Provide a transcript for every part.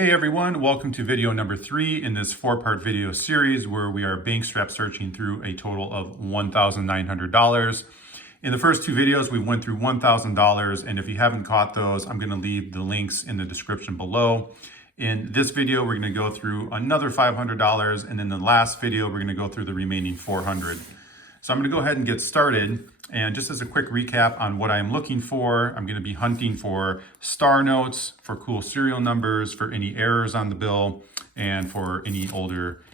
Hey everyone, welcome to video number 3 in this 4-part video series where we are bank strap searching through a total of $1,900. In the first 2 videos, we went through $1,000, and if you haven't caught those, I'm going to leave the links in the description below. In this video, we're going to go through another $500, and in the last video, we're going to go through the remaining $400. So I'm going to go ahead and get started. And just as a quick recap on what I'm looking for, I'm going to be hunting for star notes, for cool serial numbers, for any errors on the bill, and for any older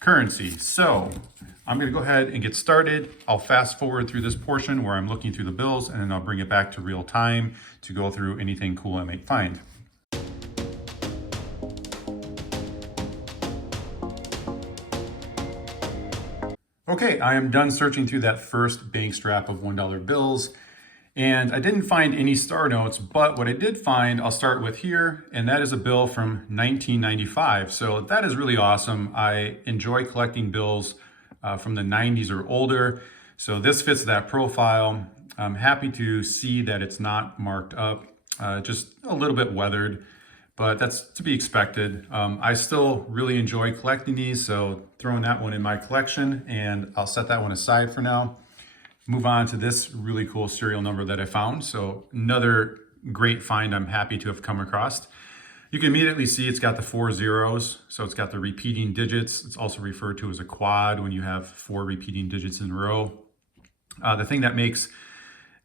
currency. So I'm going to go ahead and get started. I'll fast forward through this portion where I'm looking through the bills, and then I'll bring it back to real time to go through anything cool I may find. Okay, I am done searching through that first bank strap of $1 bills, and I didn't find any star notes, but what I did find, I'll start with here, and that is a bill from 1995. So that is really awesome. I enjoy collecting bills from the 90s or older, so this fits that profile. I'm happy to see that it's not marked up, just a little bit weathered, but that's to be expected. I still really enjoy collecting these, so throwing that one in my collection, and I'll set that one aside for now. Move on to this really cool serial number that I found. So another great find I'm happy to have come across. You can immediately see it's got the 4 zeros, so it's got the repeating digits. It's also referred to as a quad when you have 4 repeating digits in a row. The thing that makes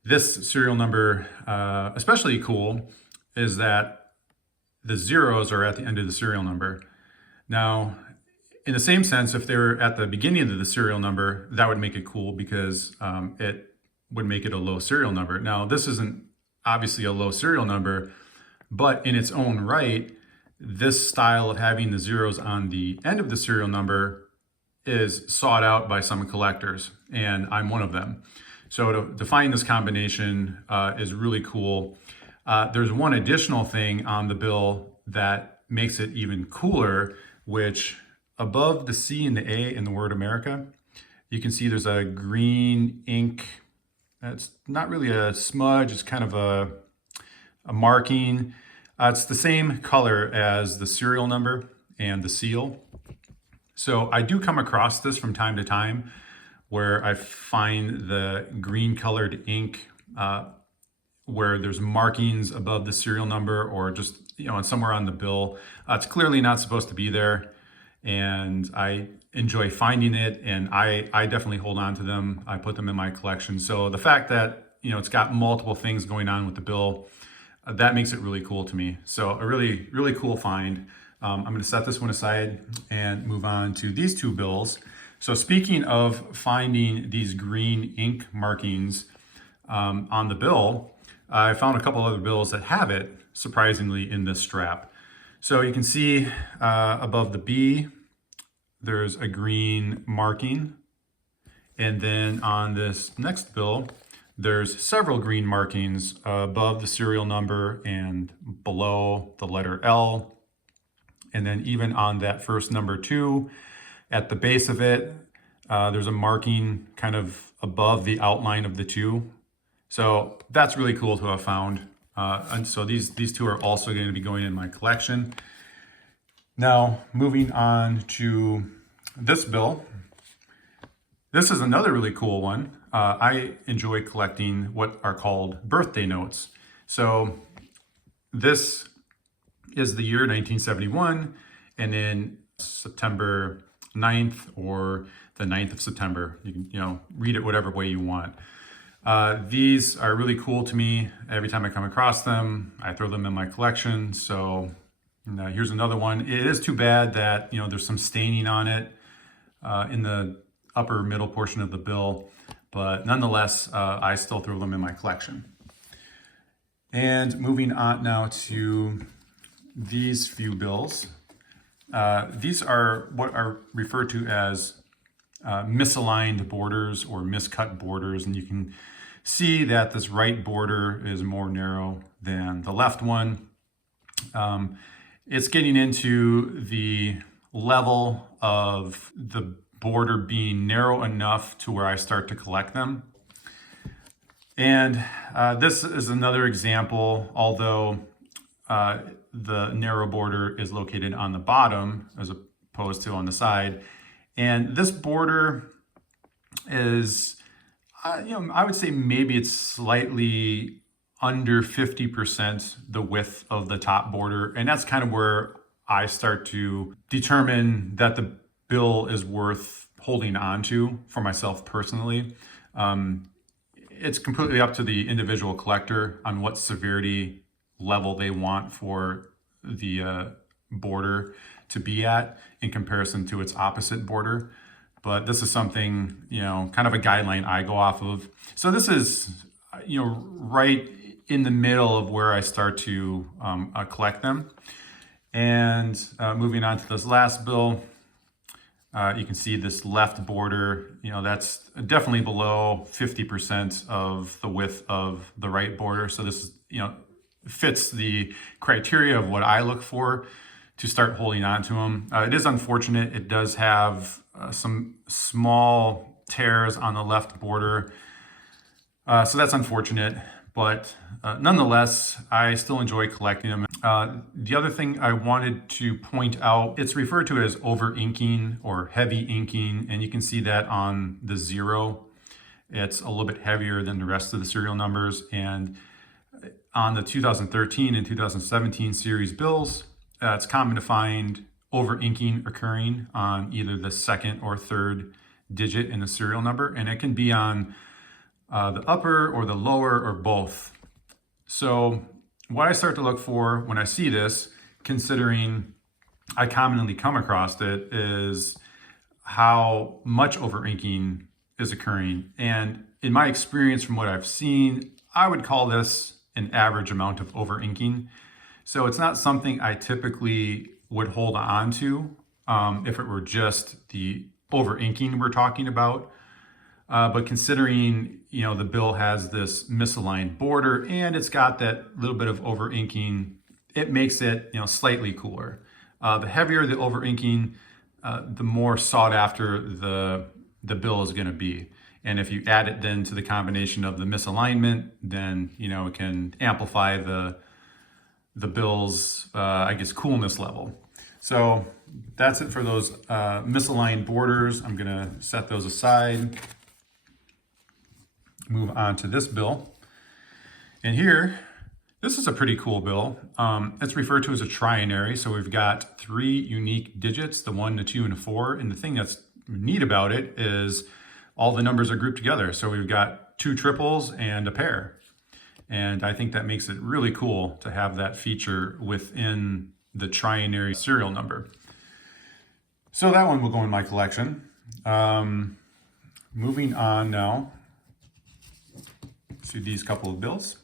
this serial number especially cool is that the zeros are at the end of the serial number. Now, in the same sense, if they're at the beginning of the serial number, that would make it cool because it would make it a low serial number. Now, this isn't obviously a low serial number, but in its own right, this style of having the zeros on the end of the serial number is sought out by some collectors, and I'm one of them. So to find this combination is really cool. There's one additional thing on the bill that makes it even cooler, which above the C and the A in the word America, you can see there's a green ink. It's not really a smudge, it's kind of a marking. It's the same color as the serial number and the seal. So I do come across this from time to time where I find the green colored ink where there's markings above the serial number or just, somewhere on the bill. It's clearly not supposed to be there, and I enjoy finding it, and I definitely hold on to them. I put them in my collection. So the fact that, it's got multiple things going on with the bill, that makes it really cool to me. So a really, really cool find. I'm going to set this one aside and move on to these 2 bills. So speaking of finding these green ink markings on the bill, I found a couple other bills that have it, surprisingly, in this strap. So you can see above the B, there's a green marking. And then on this next bill, there's several green markings above the serial number and below the letter L. And then even on that first number 2, at the base of it, there's a marking kind of above the outline of the 2. So that's really cool to have found. And so these 2 are also going to be going in my collection. Now, moving on to this bill. This is another really cool one. I enjoy collecting what are called birthday notes. So this is the year 1971, and then September 9th or the 9th of September. You can, read it whatever way you want. These are really cool to me. Every time I come across them, I throw them in my collection. So here's another one. It is too bad that, there's some staining on it in the upper middle portion of the bill, but nonetheless, I still throw them in my collection. And moving on now to these few bills. These are what are referred to as misaligned borders or miscut borders, and you can see that this right border is more narrow than the left one. It's getting into the level of the border being narrow enough to where I start to collect them. And this is another example, although the narrow border is located on the bottom as opposed to on the side. And this border is, I would say maybe it's slightly under 50% the width of the top border. And that's kind of where I start to determine that the bill is worth holding on to for myself personally. It's completely up to the individual collector on what severity level they want for the border to be at in comparison to its opposite border. But this is something, kind of a guideline I go off of. So this is, right in the middle of where I start to collect them. And moving on to this last bill, you can see this left border, that's definitely below 50% of the width of the right border. So this is, fits the criteria of what I look for to start holding on to them. It is unfortunate. It does have some small tears on the left border. So that's unfortunate, but nonetheless, I still enjoy collecting them. The other thing I wanted to point out, it's referred to as over inking or heavy inking, and you can see that on the 0. It's a little bit heavier than the rest of the serial numbers. And on the 2013 and 2017 series bills, it's common to find over inking occurring on either the second or third digit in the serial number, and it can be on the upper or the lower or both. So what I start to look for when I see this, considering I commonly come across it, is how much over inking is occurring. And in my experience from what I've seen, I would call this an average amount of over inking. So it's not something I typically would hold on to if it were just the over inking we're talking about. But considering, the bill has this misaligned border and it's got that little bit of over inking, it makes it, slightly cooler. The heavier the over inking, the more sought after the bill is going to be. And if you add it then to the combination of the misalignment, then, it can amplify the bill's, coolness level. So that's it for those misaligned borders. I'm going to set those aside. Move on to this bill. And here, this is a pretty cool bill. It's referred to as a trinary. So we've got 3 unique digits, the 1, the 2, and the 4. And the thing that's neat about it is all the numbers are grouped together. So we've got 2 triples and a pair. And I think that makes it really cool to have that feature within the trinary serial number. So that one will go in my collection. Moving on now to these couple of bills.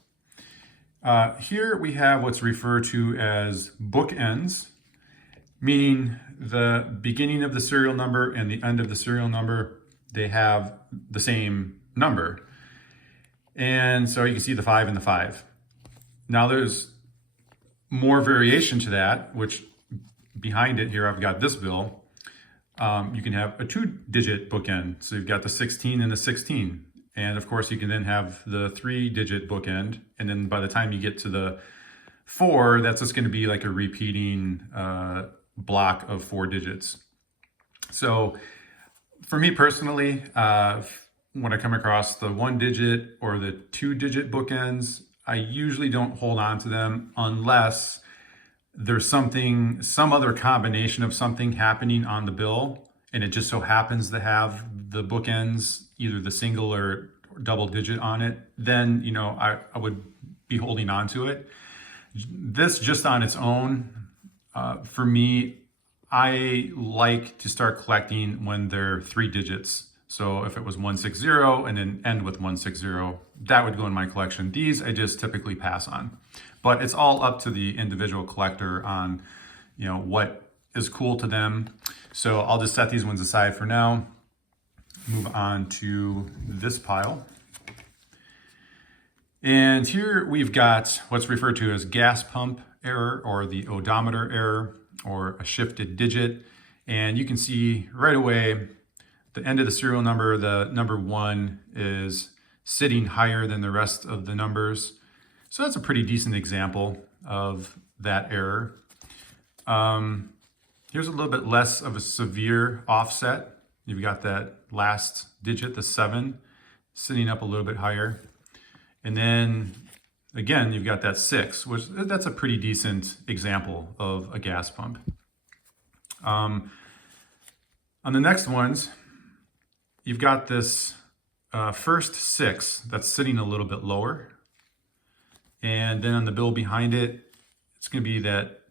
Here we have what's referred to as bookends, meaning the beginning of the serial number and the end of the serial number, they have the same number. And so you can see the 5 and the 5. Now there's more variation to that, which behind it here, I've got this bill. You can have a 2-digit bookend. So you've got the 16 and the 16. And of course, you can then have the 3-digit bookend. And then by the time you get to the 4, that's just going to be like a repeating block of 4 digits. So for me personally, when I come across the 1-digit or the 2-digit bookends, I usually don't hold on to them unless there's some other combination of something happening on the bill, and it just so happens to have the bookends, either the single or double digit on it, then, I would be holding on to it. This just on its own, for me, I like to start collecting when they're 3 digits. So if it was 160 and then end with 160, that would go in my collection. These I just typically pass on. But it's all up to the individual collector on, what is cool to them. So I'll just set these ones aside for now. Move on to this pile. And here we've got what's referred to as gas pump error or the odometer error or a shifted digit. And you can see right away the end of the serial number, the number 1 is sitting higher than the rest of the numbers. So that's a pretty decent example of that error. Here's a little bit less of a severe offset. You've got that last digit, the 7, sitting up a little bit higher. And then again, you've got that 6, which that's a pretty decent example of a gas pump. On the next ones, you've got this first 6 that's sitting a little bit lower. And then on the bill behind it, it's going to be that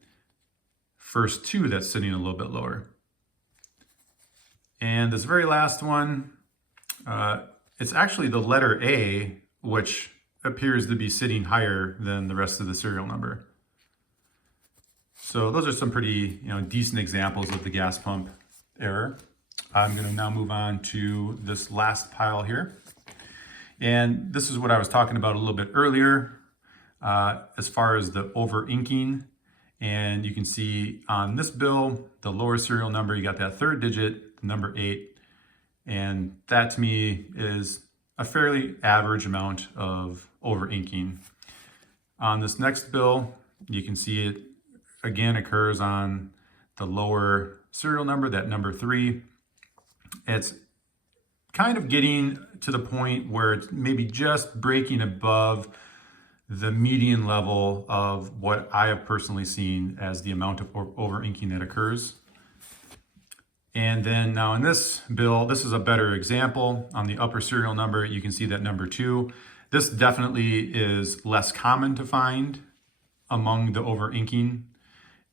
first 2 that's sitting a little bit lower. And this very last one, it's actually the letter A, which appears to be sitting higher than the rest of the serial number. So those are some pretty decent examples of the gas pump error. I'm going to now move on to this last pile here. And this is what I was talking about a little bit earlier as far as the over inking. And you can see on this bill, the lower serial number, you got that 3rd digit, number 8. And that to me is a fairly average amount of over inking. On this next bill, you can see it again occurs on the lower serial number, that number 3. It's kind of getting to the point where it's maybe just breaking above the median level of what I have personally seen as the amount of over inking that occurs. And then now in this bill, this is a better example. On the upper serial number, you can see that number 2. This definitely is less common to find among the over inking.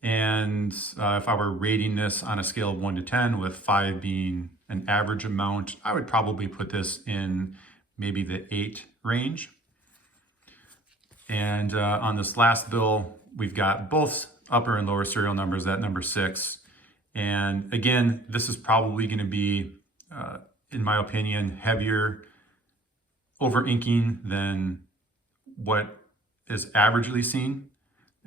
And if I were rating this on a scale of 1 to 10, with 5 being an average amount, I would probably put this in maybe the 8 range. And on this last bill, we've got both upper and lower serial numbers, that number 6. And again, this is probably going to be, in my opinion, heavier over inking than what is averagely seen.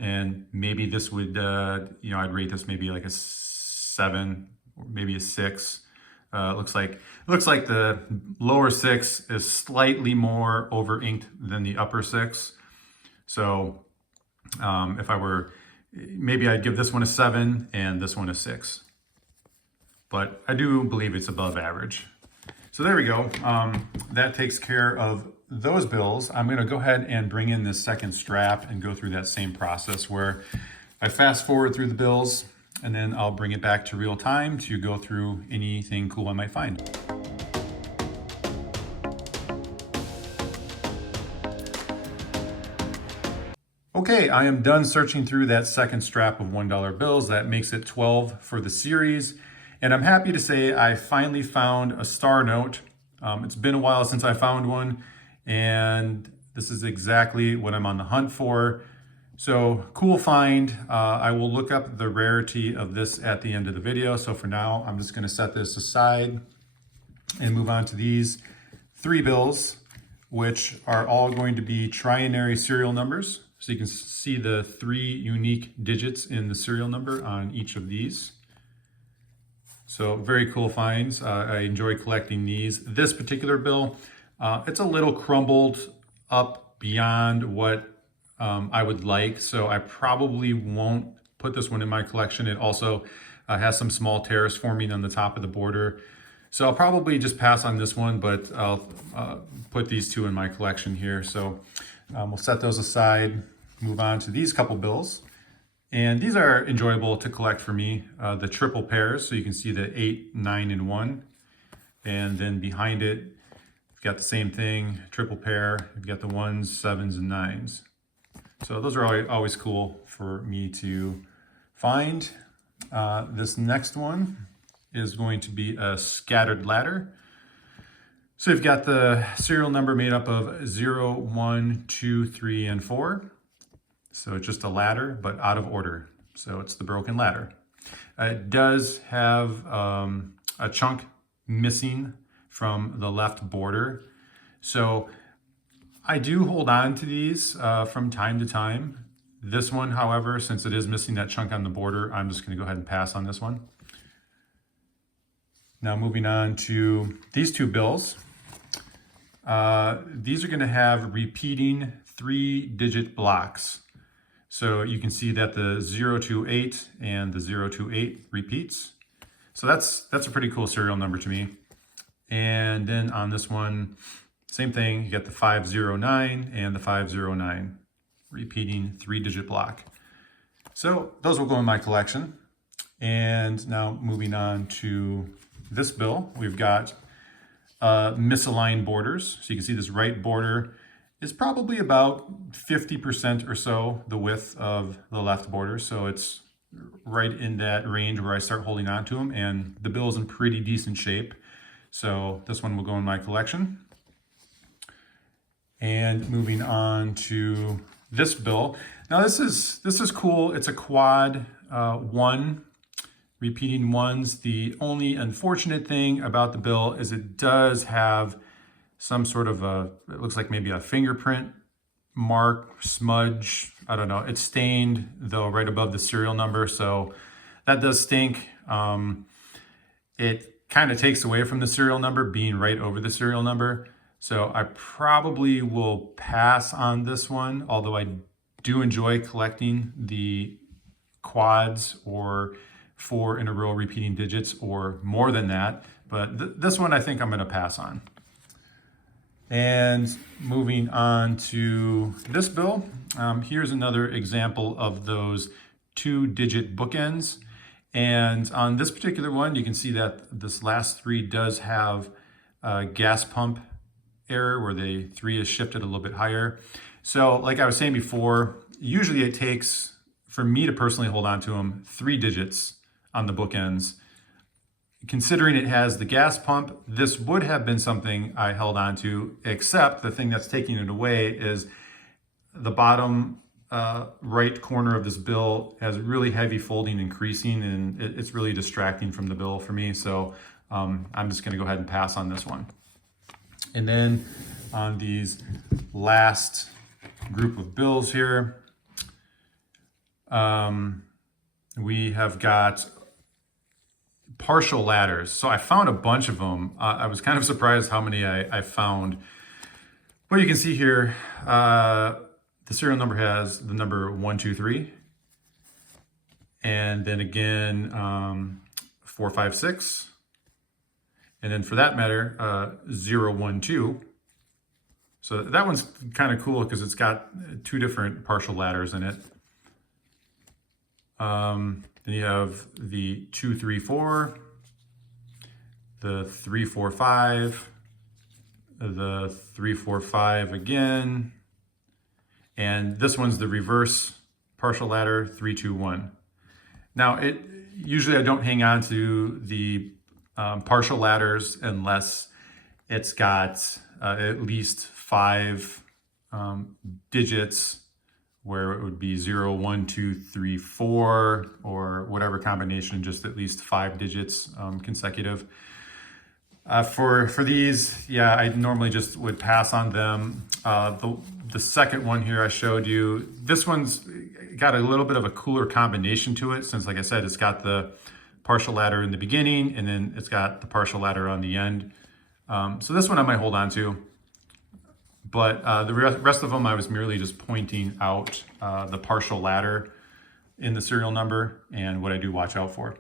And maybe this would, I'd rate this maybe like a 7 or maybe a 6. Looks like the lower 6 is slightly more over inked than the upper 6. So if I were, maybe I'd give this one a 7 and this one a 6. But I do believe it's above average. So there we go. That takes care of those bills. I'm going to go ahead and bring in this second strap and go through that same process where I fast forward through the bills and then I'll bring it back to real time to go through anything cool I might find. Okay, I am done searching through that second strap of $1 bills. That makes it 12 for the series. And I'm happy to say I finally found a star note. It's been a while since I found one, and this is exactly what I'm on the hunt for. So cool find. I will look up the rarity of this at the end of the video. So for now, I'm just gonna set this aside and move on to these 3 bills, which are all going to be trinary serial numbers. So you can see the 3 unique digits in the serial number on each of these. So very cool finds. I enjoy collecting these. This particular bill, it's a little crumbled up beyond what I would like. So I probably won't put this one in my collection. It also has some small tears forming on the top of the border. So I'll probably just pass on this one, but I'll put these 2 in my collection here. So we'll set those aside, move on to these couple bills. And these are enjoyable to collect for me, the triple pairs. So you can see the 8, 9, and 1. And then behind it, you've got the same thing, triple pair. You've got the 1s, 7s, and 9s. So those are always cool for me to find. This next one is going to be a scattered ladder. So you've got the serial number made up of 0, 1, 2, 3, and 4. So it's just a ladder, but out of order. So it's the broken ladder. It does have a chunk missing from the left border. So I do hold on to these from time to time. This one, however, since it is missing that chunk on the border, I'm just going to go ahead and pass on this one. Now moving on to these 2 bills. These are going to have repeating 3-digit blocks. So you can see that the 028 and the 028 repeats. So that's a pretty cool serial number to me. And then on this one, same thing, you got the 509 and the 509, repeating 3-digit block. So those will go in my collection. And now moving on to this bill, we've got misaligned borders. So you can see this right border is probably about 50% or so the width of the left border. So it's right in that range where I start holding on to them, and the bill is in pretty decent shape. So this one will go in my collection. And moving on to this bill. Now this is cool. It's a quad 1, repeating ones. The only unfortunate thing about the bill is it does have some sort of it looks like maybe a fingerprint mark, smudge. I don't know. It's stained though right above the serial number. So that does stink. It kind of takes away from the serial number being right over the serial number. So I probably will pass on this one, although I do enjoy collecting the quads or 4 in a row repeating digits or more than that. But this one I think I'm going to pass on. And moving on to this bill, here's another example of those 2-digit bookends. And on this particular one, you can see that this last 3 does have a gas pump error where the 3 is shifted a little bit higher. So like I was saying before, usually it takes, for me to personally hold on to them, 3 digits on the bookends. Considering it has the gas pump, this would have been something I held on to, except the thing that's taking it away is the bottom right corner of this bill has really heavy folding and creasing, and it's really distracting from the bill for me. So I'm just going to go ahead and pass on this one. And then on these last group of bills here, we have got partial ladders. So I found a bunch of them. I was kind of surprised how many I found. But you can see here, the serial number has the number 123. And then again, 456. And then for that matter, 012. So that one's kind of cool because it's got 2 different partial ladders in it. Then you have the 234, the 345, the 345 again, and this one's the reverse partial ladder 321. Now, usually I don't hang on to the partial ladders unless it's got at least 5 digits, where it would be 0, 1, 2, 3, 4, or whatever combination, just at least 5 digits consecutive. For these, yeah, I normally just would pass on them. The second one here I showed you, this one's got a little bit of a cooler combination to it, since, like I said, it's got the partial ladder in the beginning, and then it's got the partial ladder on the end. So this one I might hold on to. But the rest of them, I was merely just pointing out the partial ladder in the serial number and what I do watch out for.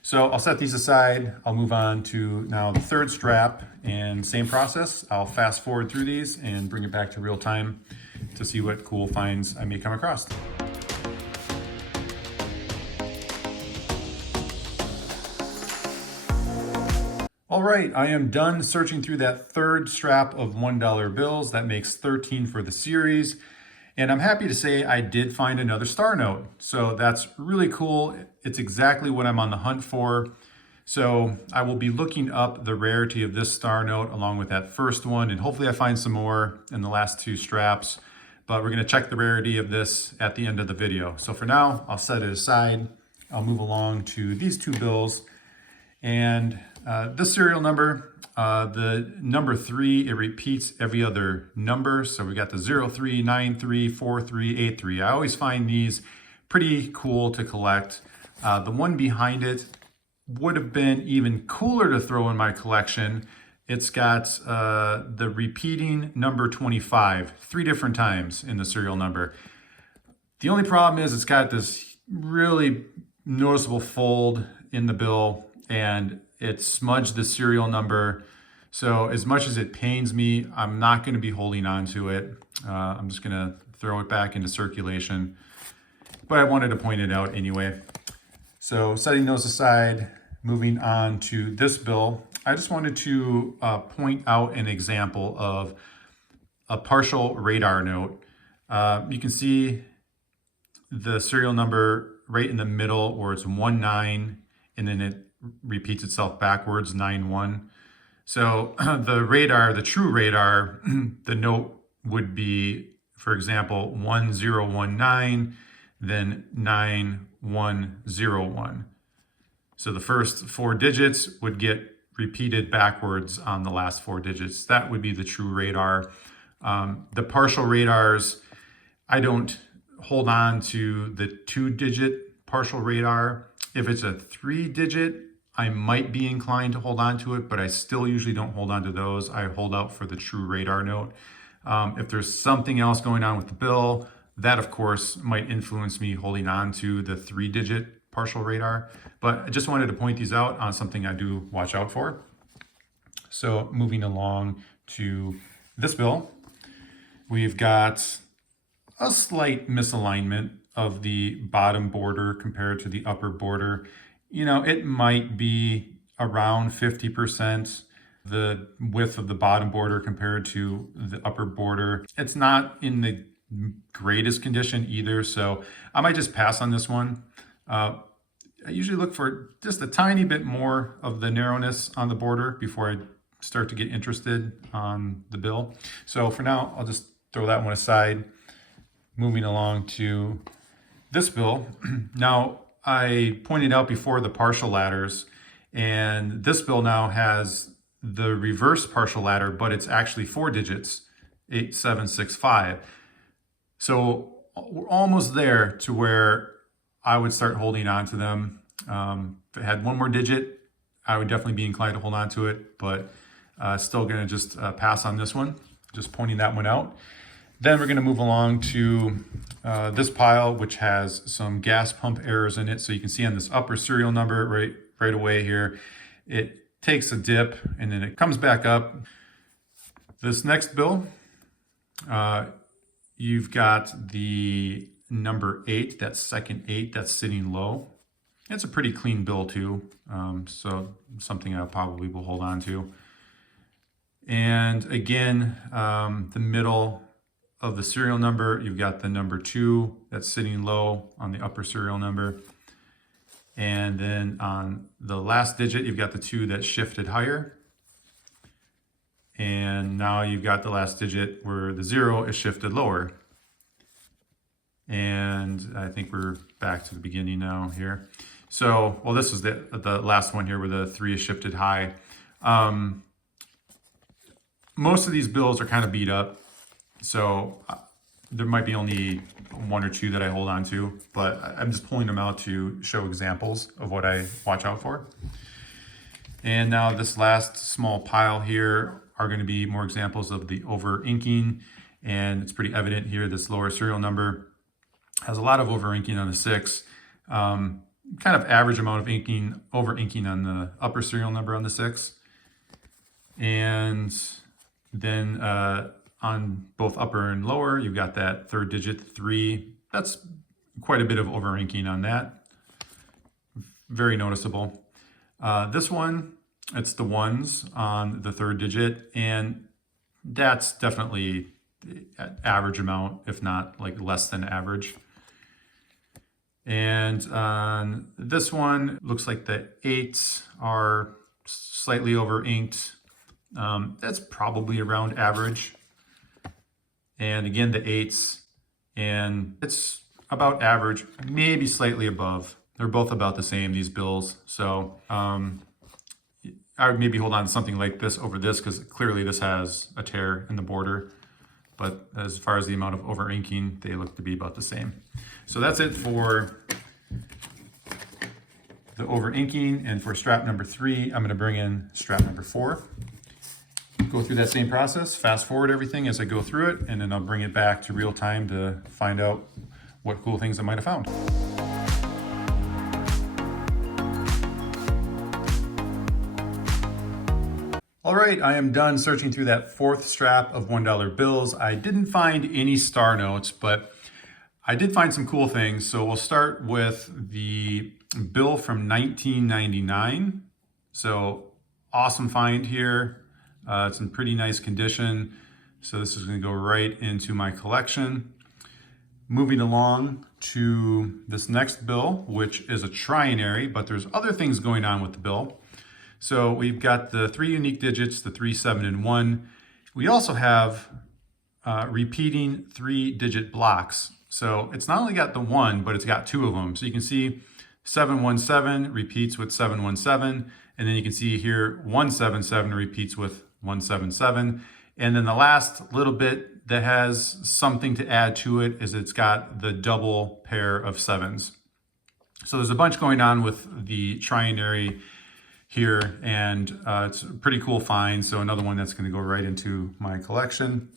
So I'll set these aside. I'll move on to now the third strap, and same process. I'll fast forward through these and bring it back to real time to see what cool finds I may come across. All right, I am done searching through that third strap of $1 bills. That makes 13 for the series. And I'm happy to say I did find another star note. So that's really cool. It's exactly what I'm on the hunt for. So I will be looking up the rarity of this star note along with that first one, and hopefully I find some more in the last 2 straps. But we're going to check the rarity of this at the end of the video. So for now, I'll set it aside. I'll move along to these 2 bills. And this serial number, the number 3, it repeats every other number. So we got the 03934383. I always find these pretty cool to collect. The one behind it would have been even cooler to throw in my collection. It's got the repeating number 25, 3 different times in the serial number. The only problem is it's got this really noticeable fold in the bill, and it smudged the serial number. So as much as it pains me, I'm not going to be holding on to it. I'm just going to throw it back into circulation. But I wanted to point it out anyway. So setting those aside, moving on to this bill, I just wanted to point out an example of a partial radar note. You can see the serial number right in the middle where it's 19, and then it repeats itself backwards, 91. So the radar, the true radar, the note would be, for example, 1019, then 9101. So the first 4 digits would get repeated backwards on the last 4 digits. That would be the true radar. The partial radars, I don't hold on to the 2-digit partial radar. If it's a 3-digit, I might be inclined to hold on to it, but I still usually don't hold on to those. I hold out for the true radar note. If there's something else going on with the bill, that of course might influence me holding on to the 3-digit partial radar. But I just wanted to point these out on something I do watch out for. So moving along to this bill, we've got a slight misalignment of the bottom border compared to the upper border. You know, it might be around 50%, the width of the bottom border compared to the upper border. It's not in the greatest condition either, so I might just pass on this one. I usually look for just a tiny bit more of the narrowness on the border before I start to get interested on the bill. So for now, I'll just throw that one aside. Moving along to this bill. Now, I pointed out before the partial ladders, and this bill now has the reverse partial ladder, but it's actually 4 digits, 8765. So we're almost there to where I would start holding on to them. If it had one more digit, I would definitely be inclined to hold on to it, but still gonna just pass on this one, just pointing that one out. Then we're gonna move along to this pile, which has some gas pump errors in it. So you can see on this upper serial number right away here, it takes a dip and then it comes back up. This next bill, you've got the number 8, that second 8 that's sitting low. It's a pretty clean bill too, so something I probably will hold on to. And again, the middle of the serial number, you've got the number 2 that's sitting low on the upper serial number. And then on the last digit, you've got the 2 that's shifted higher. And now you've got the last digit where the 0 is shifted lower. And I think we're back to the beginning now here. So, well, this is the last one here where the 3 is shifted high. Most of these bills are kind of beat up. So there might be only 1 or 2 that I hold on to, but I'm just pulling them out to show examples of what I watch out for. And now this last small pile here are going to be more examples of the over inking. And it's pretty evident here, this lower serial number has a lot of over inking on the 6. Kind of average amount of inking, over inking on the upper serial number on the 6. And then on both upper and lower, you've got that 3rd digit 3. That's quite a bit of over inking on that. Very noticeable. This one, it's the 1s on the 3rd digit, and that's definitely average amount, if not like less than average. And on this one, looks like the 8s are slightly over inked. That's probably around average. And again, the 8s, and it's about average, maybe slightly above. They're both about the same, these bills. So I would maybe hold on to something like this over this, because clearly this has a tear in the border. But as far as the amount of over inking, they look to be about the same. So that's it for the over inking. And for strap number 3, I'm gonna bring in strap number 4. Go through that same process, fast forward everything as I go through it, and then I'll bring it back to real time to find out what cool things I might have found. All right, I am done searching through that fourth strap of $1 bills. I didn't find any star notes, but I did find some cool things. So we'll start with the bill from 1999. So awesome find here. It's in pretty nice condition. So this is going to go right into my collection. Moving along to this next bill, which is a trinary, but there's other things going on with the bill. So we've got the 3 unique digits, the 3, 7, and 1. We also have repeating 3-digit blocks. So it's not only got the 1, but it's got 2 of them. So you can see 717 repeats with 717, and then you can see here 177 repeats with 177. And then the last little bit that has something to add to it is it's got the double pair of 7s. So there's a bunch going on with the trinary here, and it's a pretty cool find. So another one that's going to go right into my collection.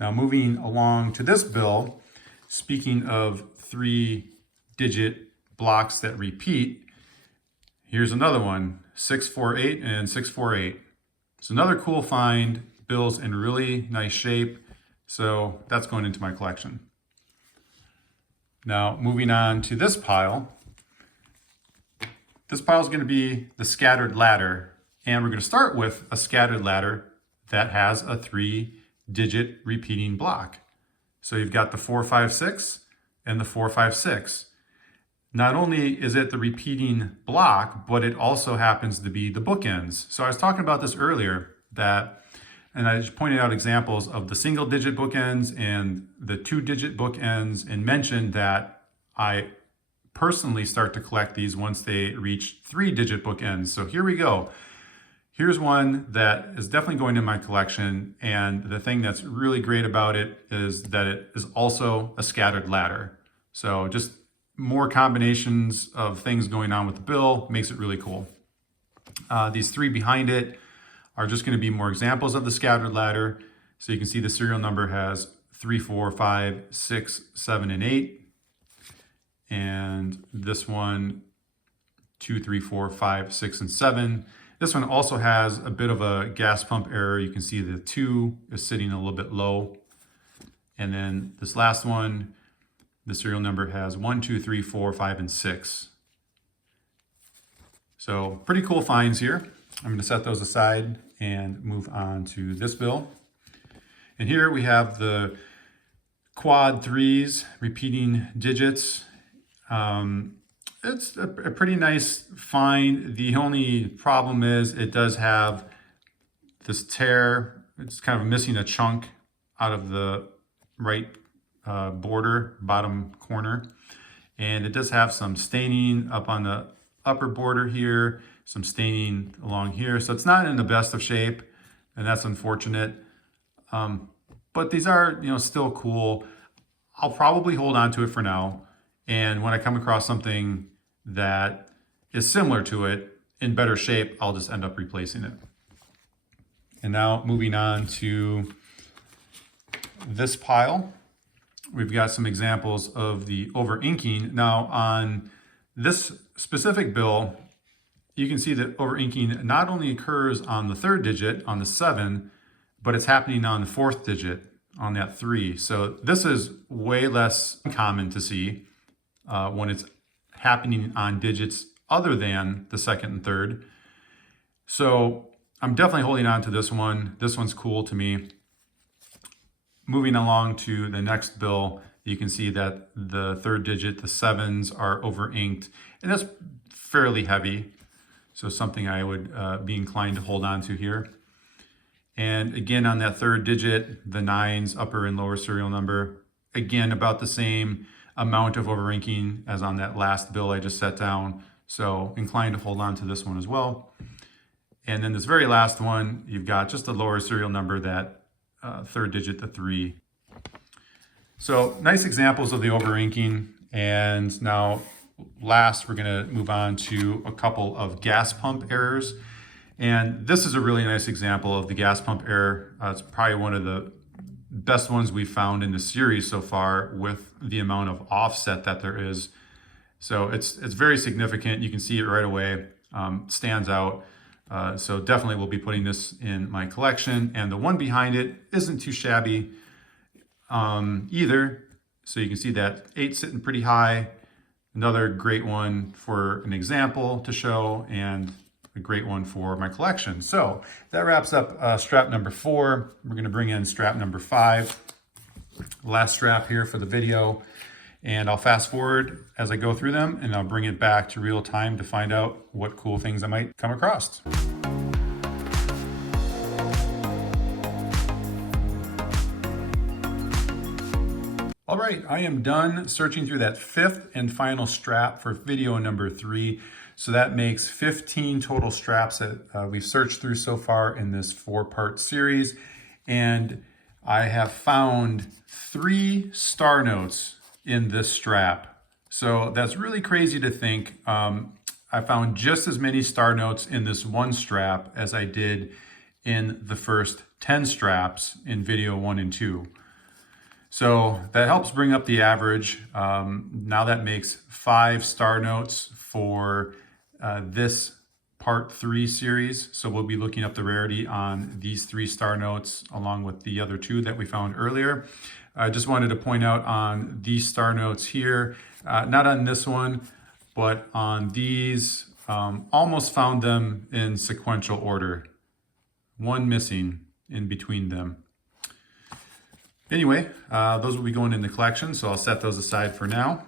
Now moving along to this bill, speaking of 3-digit blocks that repeat, here's another one, 648 and 648. It's another cool find, bills in really nice shape. So that's going into my collection. Now moving on to this pile. This pile is going to be the scattered ladder, and we're going to start with a scattered ladder that has a 3-digit repeating block. So you've got the 456 and the 456. Not only is it the repeating block, but it also happens to be the bookends. So I was talking about this earlier, and I just pointed out examples of the single-digit bookends and the 2-digit bookends, and mentioned that I personally start to collect these once they reach 3-digit bookends. So here we go. Here's one that is definitely going in my collection, and the thing that's really great about it is that it is also a scattered ladder. So just more combinations of things going on with the bill makes it really cool. These 3 behind it are just going to be more examples of the scattered ladder. So you can see the serial number has 3, 4, 5, 6, 7, and 8. And this one, 2, 3, 4, 5, 6, and 7. This one also has a bit of a gas pump error. You can see the 2 is sitting a little bit low. And then this last one, the serial number has 1, 2, 3, 4, 5, and 6. So pretty cool finds here. I'm going to set those aside and move on to this bill. And here we have the quad 3s, repeating digits. It's a pretty nice find. The only problem is it does have this tear. It's kind of missing a chunk out of the right border, bottom corner. And it does have some staining up on the upper border here, some staining along here. So it's not in the best of shape, and that's unfortunate. But these are, still cool. I'll probably hold on to it for now. And when I come across something that is similar to it in better shape, I'll just end up replacing it. And now moving on to this pile, we've got some examples of the over inking. Now on this specific bill, you can see that over inking not only occurs on the 3rd digit, on the 7, but it's happening on the 4th digit, on that 3. So this is way less common to see when it's happening on digits other than the 2nd and 3rd. So I'm definitely holding on to this one. This one's cool to me. Moving along to the next bill, you can see that the 3rd digit, the 7s, are over inked, and that's fairly heavy. So something I would be inclined to hold on to here. And again, on that 3rd digit, the 9s, upper and lower serial number, again, about the same amount of over inking as on that last bill I just set down. So inclined to hold on to this one as well. And then this very last one, you've got just a lower serial number, that 3rd digit, the 3. So nice examples of the over inking. And now last, we're going to move on to a couple of gas pump errors. And this is a really nice example of the gas pump error. It's probably one of the best ones we've found in the series so far with the amount of offset that there is. So it's very significant. You can see it right away, stands out. So definitely we'll be putting this in my collection. And the one behind it isn't too shabby either. So you can see that 8 sitting pretty high. Another great one for an example to show, and a great one for my collection. So that wraps up strap number 4. We're going to bring in strap number 5. Last strap here for the video. And I'll fast forward as I go through them, and I'll bring it back to real time to find out what cool things I might come across. All right, I am done searching through that 5th and final strap for video number 3. So that makes 15 total straps that we've searched through so far in this 4-part series. And I have found 3 star notes in this strap. So that's really crazy to think. I found just as many star notes in this one strap as I did in the first 10 straps in video 1 and 2. So that helps bring up the average. Now that makes 5 star notes for this part 3 series. So we'll be looking up the rarity on these 3 star notes along with the other 2 that we found earlier. I just wanted to point out on these star notes here, not on this one, but on these, almost found them in sequential order. 1 missing in between them. Anyway, those will be going in the collection, so I'll set those aside for now.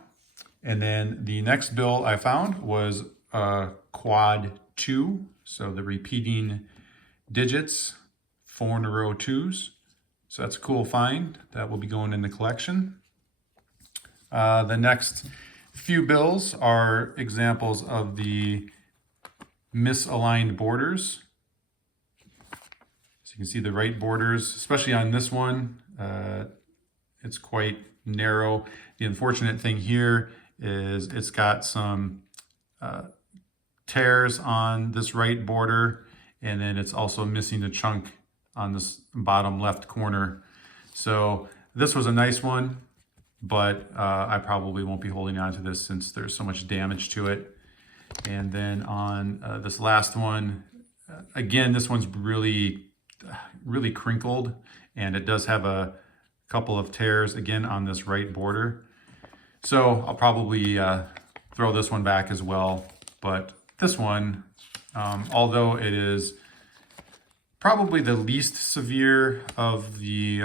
And then the next bill I found was quad 2, so the repeating digits, 4 in a row 2s. So that's a cool find. That will be going in the collection. The next few bills are examples of the misaligned borders. So you can see the right borders, especially on this one. It's quite narrow. The unfortunate thing here is it's got some tears on this right border, and then it's also missing a chunk on this bottom left corner. So this was a nice one, but I probably won't be holding on to this since there's so much damage to it. And then on this last one, again, this one's really crinkled, and it does have a couple of tears again on this right border. So I'll probably throw this one back as well. But this one, although it is probably the least severe of the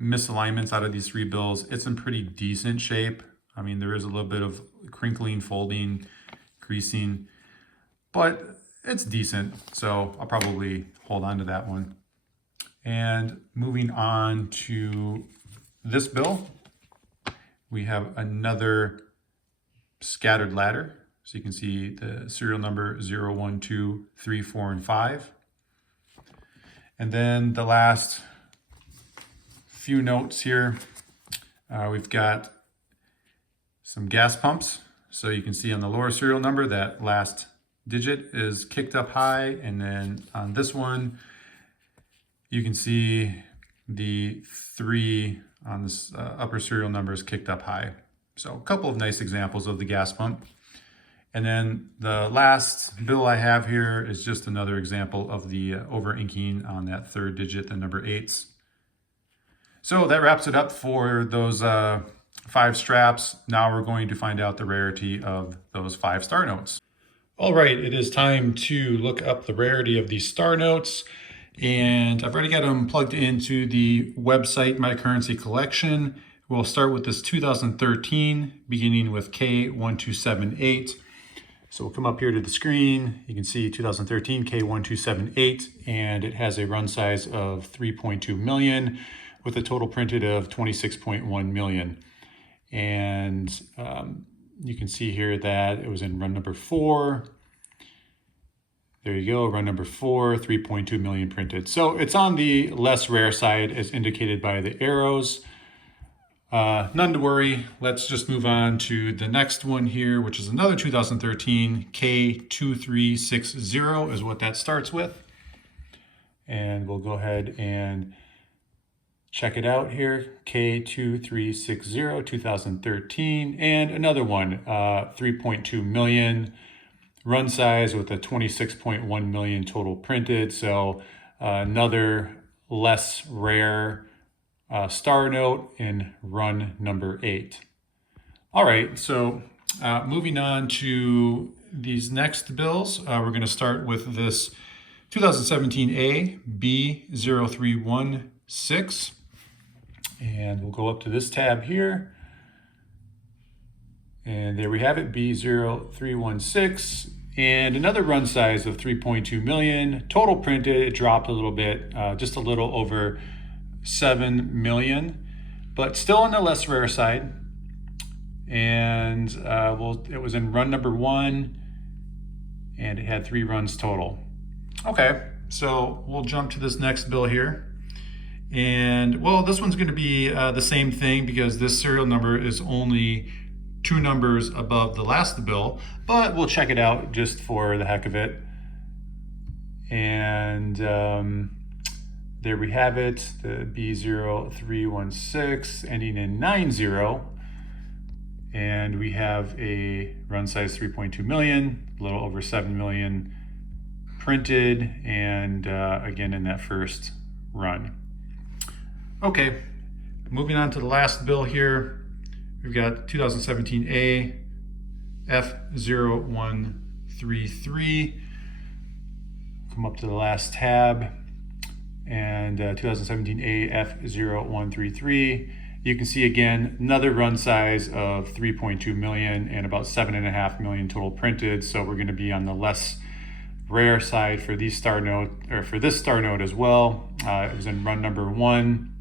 misalignments out of these 3 bills, it's in pretty decent shape. I mean, there is a little bit of crinkling, folding, creasing, but it's decent. So I'll probably hold on to that one. And moving on to this bill, we have another scattered ladder. So you can see the serial number 0, 1, 2, 3, 4, and 5. And then the last few notes here, we've got some gas pumps. So you can see on the lower serial number, that last digit is kicked up high. And then on this one, you can see the 3 on this upper serial number is kicked up high. So a couple of nice examples of the gas pump. And then the last bill I have here is just another example of the over inking on that 3rd digit, the number 8s. So that wraps it up for those 5 straps. Now we're going to find out the rarity of those 5 star notes. All right, it is time to look up the rarity of these star notes. And I've already got them plugged into the website, My Currency Collection. We'll start with this 2013, beginning with K1278. So we'll come up here to the screen. You can see 2013 K1278, and it has a run size of 3.2 million with a total printed of 26.1 million. And you can see here that it was in run number 4. There you go, run number 4, 3.2 million printed. So it's on the less rare side as indicated by the arrows. None to worry. Let's just move on to the next one here, which is another 2013 K2360 is what that starts with. And we'll go ahead and Check it out here, K2360, 2013, and another one, 3.2 million run size with a 26.1 million total printed. So another less rare star note in run number 8. All right, so moving on to these next bills, we're going to start with this 2017A B0316, and we'll go up to this tab here, and there we have it, B0316, and another run size of 3.2 million. Total printed, it dropped a little bit, just a little over 7 million, but still on the less rare side. And it was in run number 1, and it had 3 runs total. Okay, so we'll jump to this next bill here. And well, this one's going to be the same thing because this serial number is only 2 numbers above the last bill, but we'll check it out just for the heck of it. And there we have it, the B0316 ending in 90. And we have a run size 3.2 million, a little over 7 million printed, and again in that first run. Okay, moving on to the last bill here. We've got 2017A F0133. Come up to the last tab, and 2017A F0133. You can see again, another run size of 3.2 million and about 7.5 million total printed. So we're going to be on the less rare side for these star note, or for this star note as well. It was in run number 1,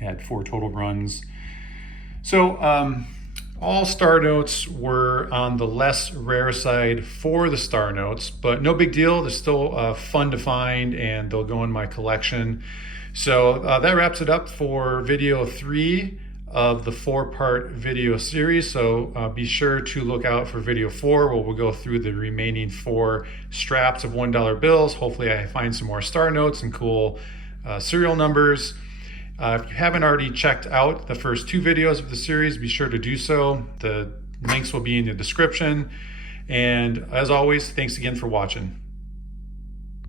had 4 total runs. So all star notes were on the less rare side for the star notes, but no big deal. They're still fun to find, and they'll go in my collection. So that wraps it up for video 3 of the 4-part video series. So be sure to look out for video 4, where we'll go through the remaining 4 straps of $1 bills. Hopefully I find some more star notes and cool serial numbers. If you haven't already checked out the first 2 videos of the series, be sure to do so. The links will be in the description. And as always, thanks again for watching.